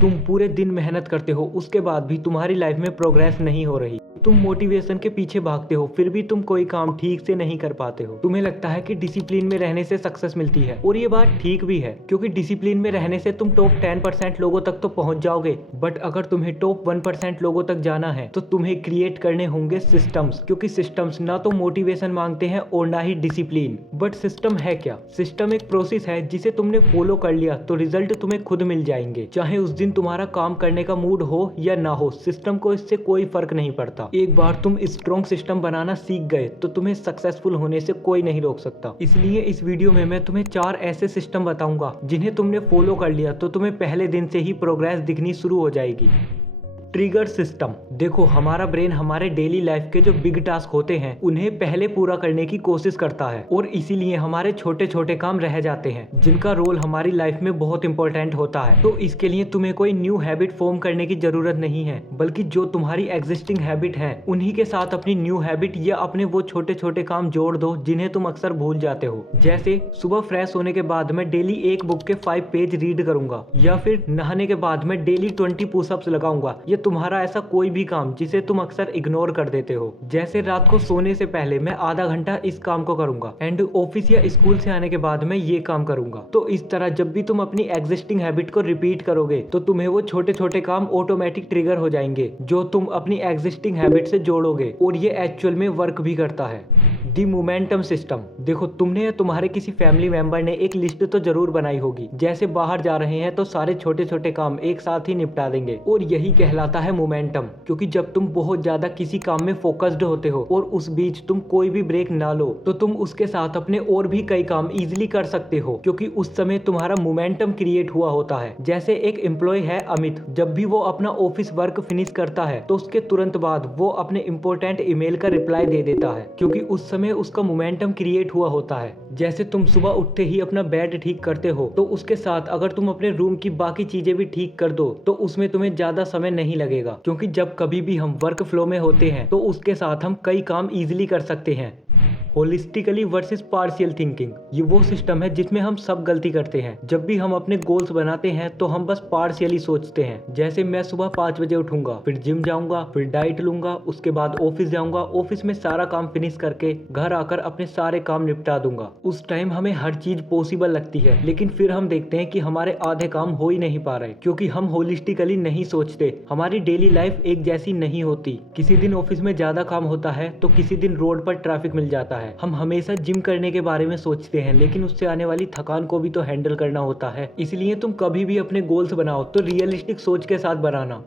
तुम पूरे दिन मेहनत करते हो, उसके बाद भी तुम्हारी लाइफ में प्रोग्रेस नहीं हो रही। तुम मोटिवेशन के पीछे भागते हो, फिर भी तुम कोई काम ठीक से नहीं कर पाते हो। तुम्हें लगता है कि डिसिप्लिन में रहने से सक्सेस मिलती है, और ये बात ठीक भी है, क्योंकि डिसिप्लिन में रहने से तुम टॉप 10% लोगों तक तो पहुंच जाओगे। बट अगर तुम्हें टॉप 1% लोगों तक जाना है तो तुम्हें क्रिएट करने होंगे सिस्टम्स, क्योंकि सिस्टम्स ना तो मोटिवेशन मांगते हैं और ना ही डिसिप्लिन। बट सिस्टम है क्या? सिस्टम एक प्रोसेस है जिसे तुमने फॉलो कर लिया तो रिजल्ट तुम्हें खुद मिल जाएंगे, चाहे उस दिन तुम्हारा काम करने का मूड हो या ना हो। सिस्टम को इससे कोई फर्क नहीं पड़ता। एक बार तुम स्ट्रॉन्ग सिस्टम बनाना सीख गए तो तुम्हें सक्सेसफुल होने से कोई नहीं रोक सकता। इसलिए इस वीडियो में मैं तुम्हें 4 ऐसे सिस्टम बताऊंगा जिन्हें तुमने फॉलो कर लिया तो तुम्हें पहले दिन से ही प्रोग्रेस दिखनी शुरू हो जाएगी। Trigger system. देखो, हमारा ब्रेन हमारे डेली लाइफ के जो बिग टास्क होते हैं उन्हें पहले पूरा करने की कोशिश करता है, और इसीलिए हमारे छोटे छोटे काम रह जाते हैं जिनका रोल हमारी लाइफ में बहुत इंपॉर्टेंट होता है। तो इसके लिए तुम्हें कोई न्यू हैबिट फॉर्म करने की जरूरत नहीं है, बल्कि जो तुम्हारी एग्जिस्टिंग हैबिट है उन्हीं के साथ अपनी न्यू हैबिट या अपने वो छोटे छोटे काम जोड़ दो जिन्हें तुम अक्सर भूल जाते हो। जैसे सुबह फ्रेश होने के बाद मैं डेली एक बुक के 5 पेज रीड करूंगा, या फिर नहाने के बाद मैं डेली 20 पुशअप्स लगाऊंगा। तुम्हारा ऐसा कोई भी काम जिसे तुम अक्सर इग्नोर कर देते हो, जैसे रात को सोने से पहले मैं आधा घंटा इस काम को करूंगा, एंड ऑफिस या स्कूल से आने के बाद मैं ये काम करूंगा। तो इस तरह जब भी तुम अपनी एग्जिस्टिंग हैबिट को रिपीट करोगे तो तुम्हें वो छोटे छोटे काम ऑटोमेटिक ट्रिगर हो जाएंगे जो तुम अपनी एग्जिस्टिंग हैबिट से जोड़ोगे, और ये एक्चुअल में वर्क भी करता है। The momentum system. देखो, तुमने या तुम्हारे किसी फैमिली मेंबर ने एक लिस्ट तो जरूर बनाई होगी, जैसे बाहर जा रहे हैं तो सारे छोटे छोटे काम एक साथ ही निपटा देंगे, और यही कहलाता है मोमेंटम। क्योंकि जब तुम बहुत ज्यादा किसी काम में फोकस्ड होते हो और उस बीच तुम कोई भी ब्रेक ना लो तो तुम उसके साथ अपने और भी कई काम इजीली कर सकते हो, क्योंकि उस समय तुम्हारा मोमेंटम क्रिएट हुआ होता है। जैसे एक एम्प्लॉय है अमित, जब भी वो अपना ऑफिस वर्क फिनिश करता है तो उसके तुरंत बाद वो अपने इंपॉर्टेंट ईमेल का रिप्लाई दे देता है, क्योंकि उस समय उसका मोमेंटम क्रिएट हुआ होता है। जैसे तुम सुबह उठते ही अपना बेड ठीक करते हो, तो उसके साथ अगर तुम अपने रूम की बाकी चीजें भी ठीक कर दो तो उसमें तुम्हें ज्यादा समय नहीं लगेगा, क्योंकि जब कभी भी हम वर्क फ्लो में होते हैं तो उसके साथ हम कई काम इजीली कर सकते हैं। Holistically versus partial thinking. ये वो सिस्टम है जिसमें हम सब गलती करते हैं। जब भी हम अपने गोल्स बनाते हैं तो हम बस पार्शियली सोचते हैं। जैसे मैं सुबह 5 बजे उठूंगा, फिर जिम जाऊंगा, फिर डाइट लूंगा, उसके बाद ऑफिस जाऊंगा, ऑफिस में सारा काम फिनिश करके घर आकर अपने सारे काम निपटा दूंगा। उस टाइम हमें हर चीज पॉसिबल लगती है, लेकिन फिर हम देखते हैं कि हमारे आधे काम हो ही नहीं पा रहे, क्योंकि हम होलिस्टिकली नहीं सोचते। हमारी डेली लाइफ एक जैसी नहीं होती। किसी दिन ऑफिस में ज्यादा काम होता है तो किसी दिन रोड पर ट्रैफिक मिल जाता है। हम हमेशा जिम करने के बारे में सोचते हैं, लेकिन उससे आने वाली थकान को भी तो हैंडल करना होता है। इसलिए तुम कभी भी अपने गोल्स बनाओ तो रियलिस्टिक सोच के साथ बनाना।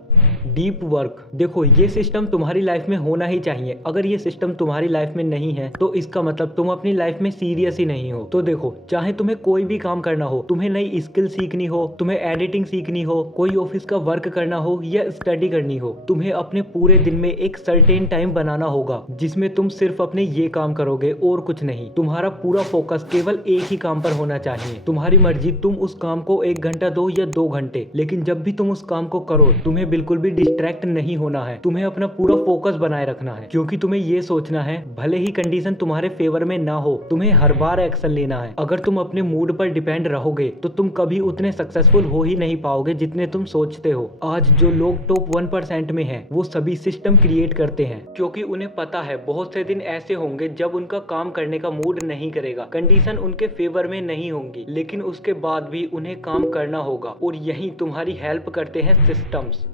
Deep work. देखो, ये सिस्टम तुम्हारी लाइफ में होना ही चाहिए। अगर ये सिस्टम तुम्हारी लाइफ में नहीं है तो इसका मतलब तुम अपनी लाइफ में सीरियस ही नहीं हो। तो देखो, चाहे तुम्हें कोई भी काम करना हो, तुम्हें नई स्किल सीखनी हो, तुम्हें एडिटिंग सीखनी हो, कोई ऑफिस का वर्क करना हो या स्टडी करनी हो, तुम्हें अपने पूरे दिन में एक सर्टेन टाइम बनाना होगा जिसमें तुम सिर्फ अपने ये काम करोगे और कुछ नहीं। तुम्हारा पूरा फोकस केवल एक ही काम पर होना चाहिए। तुम्हारी मर्जी, तुम उस काम को 1 घंटा दो या 2 घंटे, लेकिन जब भी तुम उस काम को करो तुम्हें बिल्कुल भी डिस्ट्रैक्ट नहीं होना है। तुम्हें अपना पूरा फोकस बनाए रखना है, क्योंकि तुम्हें ये सोचना है भले ही कंडीशन तुम्हारे फेवर में ना हो, तुम्हें हर बार एक्शन लेना है। अगर तुम अपने मूड पर डिपेंड रहोगे तो तुम कभी उतने सक्सेसफुल हो ही नहीं पाओगे जितने तुम सोचते हो। आज जो लोग टॉप 1% में हैं, वो सभी सिस्टम क्रिएट करते हैं, क्योंकि उन्हें पता है बहुत से दिन ऐसे होंगे जब उनका काम करने का मूड नहीं करेगा, कंडीशन उनके फेवर में नहीं होंगी, लेकिन उसके बाद भी उन्हें काम करना होगा। और यही तुम्हारी हेल्प करते हैं सिस्टम्स।